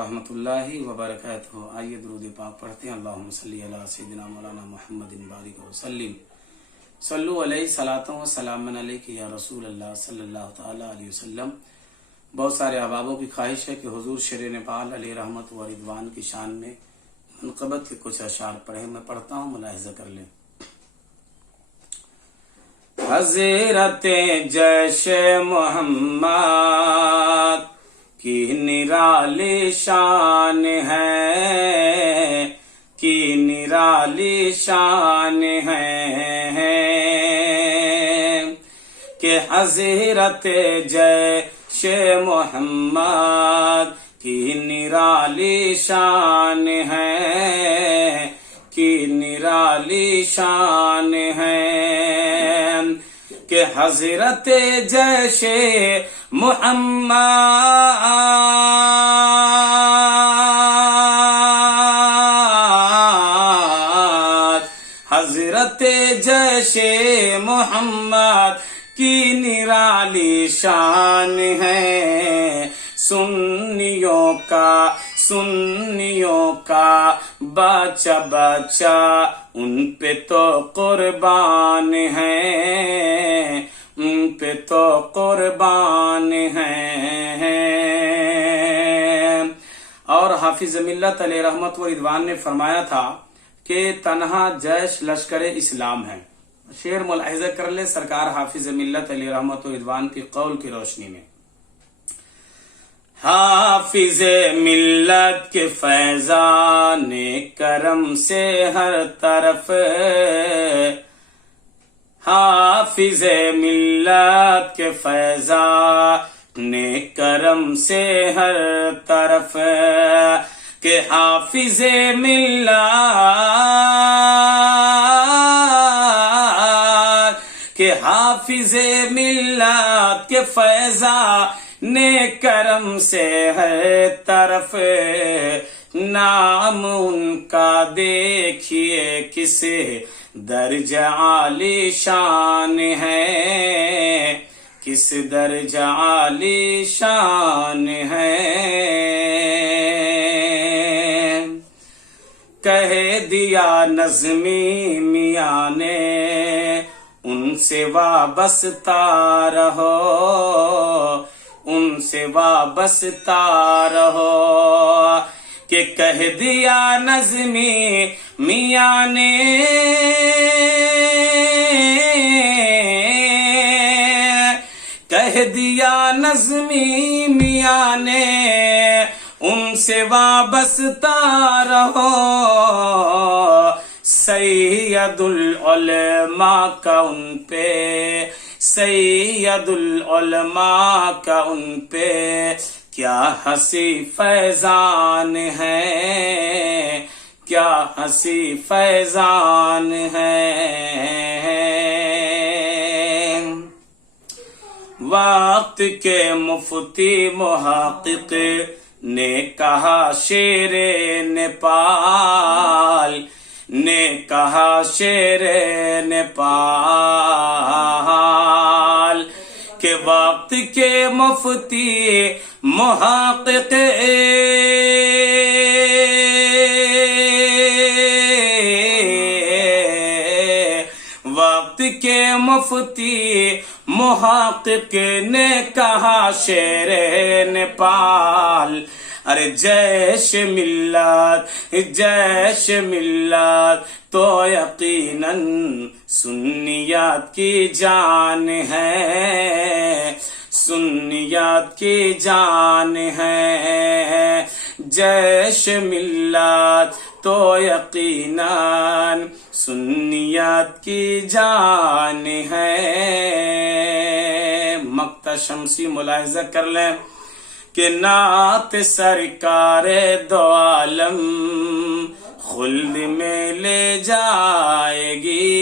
ورحمۃ اللہ وبرکاتہ۔ آئیے درود پاک پڑھتے ہیں۔ اللہم صلی علی سیدنا مولانا محمد بارک وسلم، صلو علیہ صلاۃ و سلام علیک یا رسول اللہ صلی اللہ تعالی علیہ وسلم۔ بہت سارے احبابوں کی خواہش ہے کہ حضور شیر نپال علیہ رحمت و رضوان کی شان میں منقبت کے کچھ اشعار پڑھیں۔ میں پڑھتا ہوں، ملاحظہ کر لیں۔ حضرت جیش محمد کی نرالی شان ہے، کی نرالی شان ہے کہ حضرت جیش محمد کی نرالی شان ہے، کی نرالی شان ہے کہ حضرت جیش محمد، حضرت جیش محمد کی نرالی شان ہے۔ سنیوں کا بچہ بچہ ان پہ تو قربان ہے، ان پہ تو قربان ہے۔ اور حافظ ملت علیہ رحمت و رضوان نے فرمایا تھا کہ تنہا جیش لشکر اسلام ہے۔ شعر ملاحظہ کر لے سرکار حافظ ملت علیہ رحمت و رضوان کی قول کی روشنی میں۔ حافظ ملت کے فیضان کرم سے ہر طرف، حافظ ملت کے فیضان کرم سے ہر طرف کہ حافظ ملت، کہ حافظ ملت کے فیضان کرم سے ہر طرف نام ان کا دیکھیے کس درجہ عالی شان ہے، کس درجہ عالی شان ہے۔ کہہ دیا نظمی میاں نے ان سے وابستہ رہو، ان سے وابستہ رہو کہ کہہ دیا نظمی میاں نے، کہہ دیا نظمی میاں نے ان سے وابستہ رہو۔ سید العلماء کا ان پہ، سید العلماء کا ان پہ کیا ہنسی فیضان ہے، کیا ہنسی فیضان ہے۔ وقت کے مفتی محقق نے کہا شیر نپال، نے کہا شیر نپال کہ وقت کے مفتی محقق وقت کے مفتی محقق نے کہا شیر نپال، ارے جیش ملت، جیش ملت تو یقیناً سنیات کی جان ہے، سنیات کی جان ہے۔ جیش ملت تو یقیناً سنیات کی جان ہے۔ مقطع شمسی ملاحظہ کر لیں کہ نعت سرکار دو عالم خلد میں لے جائے گی،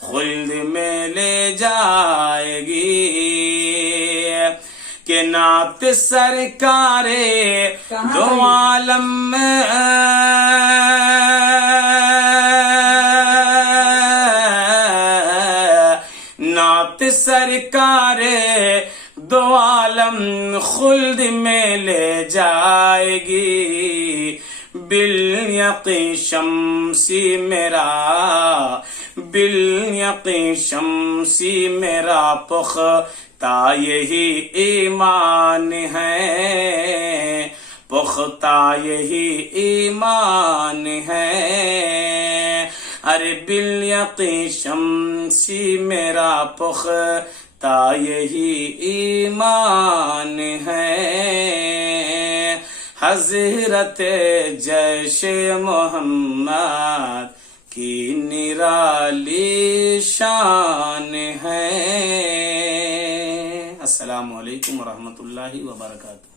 خلد میں لے جائے گی کہ نعت سرکار دو عالم نعت سرکار دو عالم خلد میں لے جائے گی، بالیقین شمسی میرا، بالیقین شمسی میرا پختہ یہی ایمان ہے، پختہ یہی ایمان ہے، ارے بالیقین شمسی میرا پختہ یہی ایمان ہے، حضرت جیش محمد کی نرالی شان ہے۔ السلام علیکم ورحمۃ اللہ وبرکاتہ۔